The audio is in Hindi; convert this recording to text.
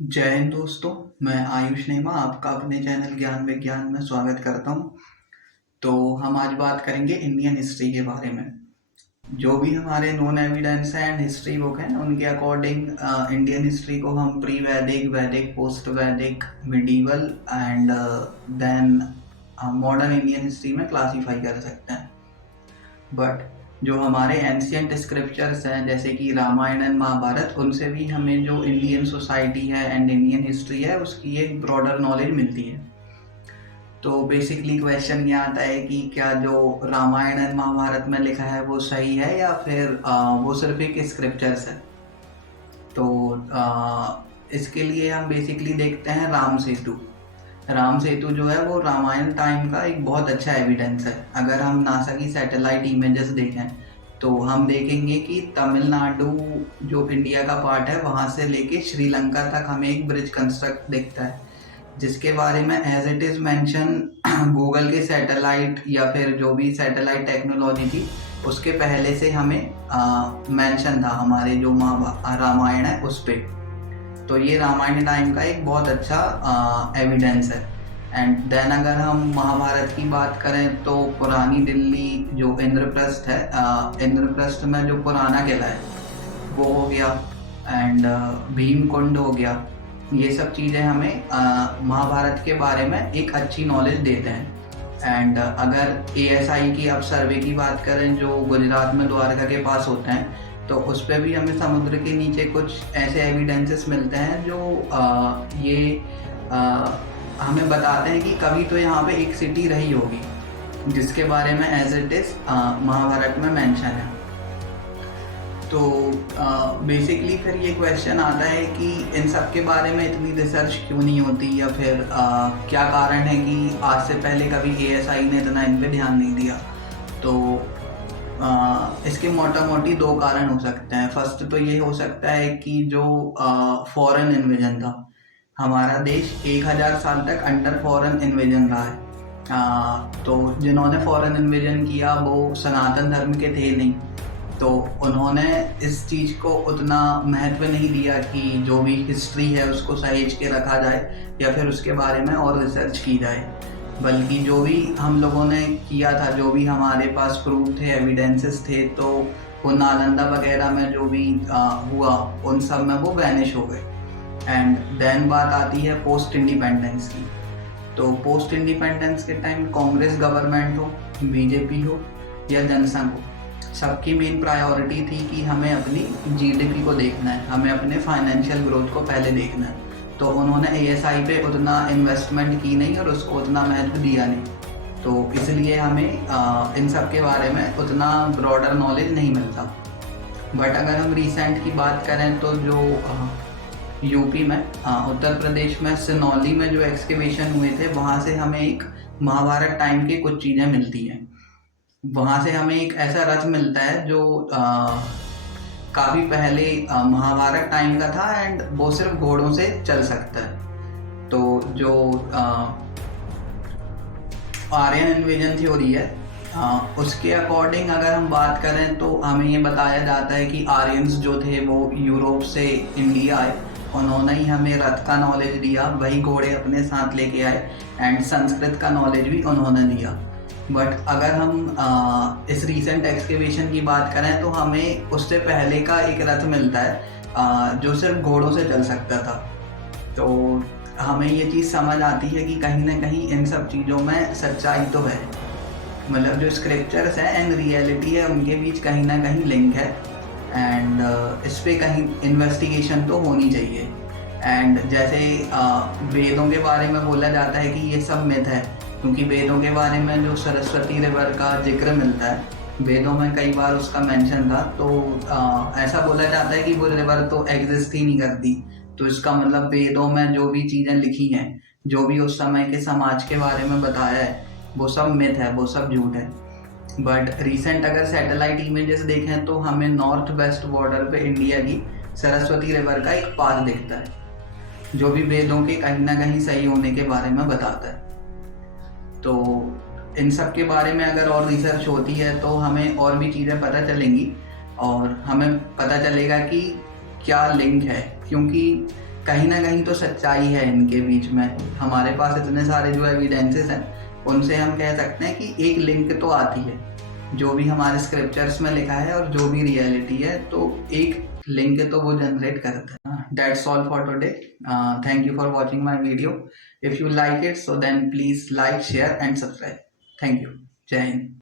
जय हिंद दोस्तों। मैं आयुष नेमा आपका अपने चैनल ज्ञान विज्ञान में स्वागत करता हूं। तो हम आज बात करेंगे इंडियन हिस्ट्री के बारे में। जो भी हमारे non evidence and history book हैं उनके अकॉर्डिंग इंडियन हिस्ट्री को हम प्री वैदिक, Vedic, post Vedic, medieval and then modern Indian history में क्लासीफाई कर सकते हैं। बट जो हमारे एंशियंट स्क्रिप्चर्स हैं जैसे कि रामायण एंड महाभारत, उनसे भी हमें जो इंडियन सोसाइटी है एंड इंडियन हिस्ट्री है उसकी एक ब्रॉडर नॉलेज मिलती है। तो बेसिकली क्वेश्चन ये आता है कि क्या जो रामायण एंड महाभारत में लिखा है वो सही है या फिर वो सिर्फ एक स्क्रिप्चर्स है। तो इसके लिए हम बेसिकली देखते हैं राम सेतु। राम सेतु जो है वो रामायण टाइम का एक बहुत अच्छा एविडेंस है। अगर हम नासा की सैटेलाइट इमेजेस देखें तो हम देखेंगे कि तमिलनाडु जो इंडिया का पार्ट है वहाँ से लेके श्रीलंका तक हमें एक ब्रिज कंस्ट्रक्ट दिखता है, जिसके बारे में as it is mention Google के सैटेलाइट या फिर जो भी सैटेलाइट टेक्नोलॉजी थी उसके पहले से हमें मेंशन था हमारे जो रामायण है उस पर। तो ये रामायण टाइम का एक बहुत अच्छा एविडेंस है। एंड देन अगर हम महाभारत की बात करें तो पुरानी दिल्ली जो इंद्रप्रस्थ है, इंद्रप्रस्थ में जो पुराना किला है वो हो गया एंड भीमकुंड हो गया। ये सब चीज़ें हमें महाभारत के बारे में एक अच्छी नॉलेज देते हैं। एंड अगर ASI की अब सर्वे की बात करें जो गुजरात में द्वारका के पास होते हैं तो उस पर भी हमें समुद्र के नीचे कुछ ऐसे एविडेंसेस मिलते हैं जो हमें बताते हैं कि कभी तो यहाँ पे एक सिटी रही होगी जिसके बारे में एज इट इज़ महाभारत में मेंशन है। तो बेसिकली फिर ये क्वेश्चन आता है कि इन सब के बारे में इतनी रिसर्च क्यों नहीं होती या फिर क्या कारण है कि आज से पहले कभी ASI ने इतना इन पर ध्यान नहीं दिया। तो इसके मोटा मोटी दो कारण हो सकते हैं। फर्स्ट तो ये हो सकता है कि जो फॉरेन इन्वेजन था, हमारा देश 1000 साल तक अंडर फॉरेन इन्वेजन रहा है। तो जिन्होंने फॉरेन इन्वेजन किया वो सनातन धर्म के थे नहीं, तो उन्होंने इस चीज़ को उतना महत्व नहीं दिया कि जो भी हिस्ट्री है उसको सहेज के रखा जाए या फिर उसके बारे में और रिसर्च की जाए। बल्कि जो भी हम लोगों ने किया था, जो भी हमारे पास प्रूफ थे, एविडेंसेस थे, तो वो नालंदा वगैरह में जो भी हुआ उन सब में वो वैनिश हो गए। एंड देन बात आती है पोस्ट इंडिपेंडेंस की। तो पोस्ट इंडिपेंडेंस के टाइम कांग्रेस गवर्नमेंट हो, BJP हो या जनसंघ हो, सबकी मेन प्रायोरिटी थी कि हमें अपनी GDP को देखना है, हमें अपने फाइनेंशियल ग्रोथ को पहले देखना है। तो उन्होंने ASI पे उतना इन्वेस्टमेंट की नहीं और उसको उतना महत्व दिया नहीं। तो इसलिए हमें इन सब के बारे में उतना ब्रॉडर नॉलेज नहीं मिलता। बट अगर हम रिसेंट की बात करें तो जो यूपी में, उत्तर प्रदेश में सिनौली में जो एक्सकेवेशन हुए थे वहाँ से हमें एक महाभारत टाइम की कुछ चीज़ें मिलती हैं। वहाँ से हमें एक ऐसा रथ मिलता है जो काफ़ी पहले महाभारत टाइम का था एंड वो सिर्फ घोड़ों से चल सकता है। तो जो आर्यन इन्वेजन थ्योरी है उसके अकॉर्डिंग अगर हम बात करें तो हमें ये बताया जाता है कि आर्यंस जो थे वो यूरोप से इंडिया आए, उन्होंने ही हमें रथ का नॉलेज दिया, वही घोड़े अपने साथ लेके आए एंड संस्कृत का नॉलेज भी उन्होंने दिया। बट अगर हम इस रीसेंट एक्सकेवेशन की बात करें तो हमें उससे पहले का एक रथ मिलता है जो सिर्फ घोड़ों से चल सकता था। तो हमें ये चीज़ समझ आती है कि कहीं ना कहीं इन सब चीज़ों में सच्चाई तो है, मतलब जो स्क्रिप्चर्स है एंड रियलिटी है उनके बीच कहीं ना कहीं लिंक है। एंड इस पर कहीं इन्वेस्टिगेशन तो होनी चाहिए। एंड जैसे वेदों के बारे में बोला जाता है कि ये सब मिथ है, क्योंकि वेदों के बारे में जो सरस्वती रिवर का जिक्र मिलता है, वेदों में कई बार उसका मेंशन था। तो ऐसा बोला जाता है कि वो रिवर तो एग्जिस्ट ही नहीं करती। तो इसका मतलब वेदों में जो भी चीज़ें लिखी हैं, जो भी उस समय के समाज के बारे में बताया है, वो सब मिथ है, वो सब झूठ है। बट रिसेंट अगर सैटेलाइट इमेजेस देखें तो हमें नॉर्थ वेस्ट बॉर्डर पे इंडिया की सरस्वती रिवर का एक पाथ दिखता है जो भी वेदों के कहीं ना कहीं सही होने के बारे में बताता है। तो इन सब के बारे में अगर और रिसर्च होती है तो हमें और भी चीज़ें पता चलेंगी और हमें पता चलेगा कि क्या लिंक है, क्योंकि कहीं ना कहीं तो सच्चाई है इनके बीच में। हमारे पास इतने सारे जो एविडेंसेस हैं उनसे हम कह सकते हैं कि एक लिंक तो आती है, जो भी हमारे स्क्रिप्चर्स में लिखा है और जो भी रियलिटी है, तो एक लिंक तो वो जनरेट करता है। That's all for today. Thank you for watching my video. If you like it, so then please like, share and subscribe. Thank you. जय हिंद।